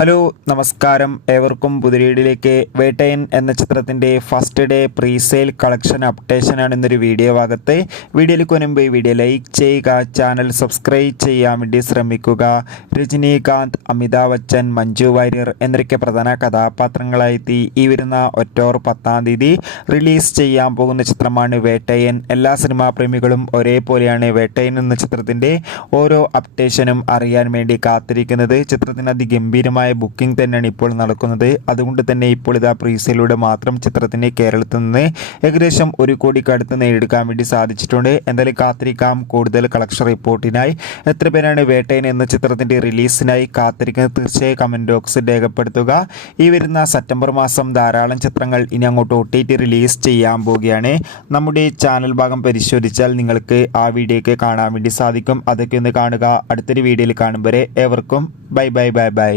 Hello നമസ്കാരം, ഏവർക്കും പുതിരീടിലേക്ക്. വേട്ടയൻ എന്ന ചിത്രത്തിൻ്റെ ഫസ്റ്റ് ഡേ പ്രീസെയിൽ കളക്ഷൻ അപ്ഡേഷനാണ് ഇന്നൊരു വീഡിയോ ഭാഗത്ത്. വീഡിയോയിലേക്ക് മുൻപ് വീഡിയോ ലൈക്ക് ചെയ്യുക, ചാനൽ സബ്സ്ക്രൈബ് ചെയ്യാൻ വേണ്ടി ശ്രമിക്കുക. രജനീകാന്ത്, അമിതാഭ് ബച്ചൻ, മഞ്ജു വാര്യർ എന്നൊക്കെ പ്രധാന കഥാപാത്രങ്ങളായെത്തി ഈ വരുന്ന ഒക്ടോബർ 10-ാം തീയതി റിലീസ് ചെയ്യാൻ പോകുന്ന ചിത്രമാണ് വേട്ടയൻ. എല്ലാ സിനിമാ പ്രേമികളും ഒരേപോലെയാണ് വേട്ടയൻ എന്ന ചിത്രത്തിൻ്റെ ഓരോ അപ്ഡേഷനും അറിയാൻ വേണ്ടി കാത്തിരിക്കുന്നത്. ചിത്രത്തിന് അതിഗംഭീരമായ ബുക്കിംഗ് തന്നെയാണ് ഇപ്പോൾ നടക്കുന്നത്. അതുകൊണ്ട് തന്നെ ഇപ്പോൾ ഇതാ പ്രീസെയിലൂടെ മാത്രം ചിത്രത്തിന് കേരളത്തിൽ നിന്ന് ഏകദേശം 1 കോടിക്ക് അടുത്ത് നേടിയെടുക്കാൻ വേണ്ടി സാധിച്ചിട്ടുണ്ട്. എന്തായാലും കാത്തിരിക്കാം കൂടുതൽ കളക്ഷൻ റിപ്പോർട്ടിനായി. എത്ര പേരാണ് വേട്ടയൻ എന്ന ചിത്രത്തിൻ്റെ റിലീസിനായി കാത്തിരിക്കുന്നത്? തീർച്ചയായും കമൻറ്റ് ബോക്സിൽ രേഖപ്പെടുത്തുക. ഈ വരുന്ന സെപ്റ്റംബർ മാസം ധാരാളം ചിത്രങ്ങൾ ഇനി അങ്ങോട്ട് OTT റിലീസ് ചെയ്യാൻ പോവുകയാണ്. നമ്മുടെ ചാനൽ ഭാഗം പരിശോധിച്ചാൽ നിങ്ങൾക്ക് ആ വീഡിയോയ്ക്ക് കാണാൻ വേണ്ടി സാധിക്കും. അതൊക്കെ ഒന്ന് കാണുക. അടുത്തൊരു വീഡിയോയിൽ കാണും വരെ ഏവർക്കും ബൈ.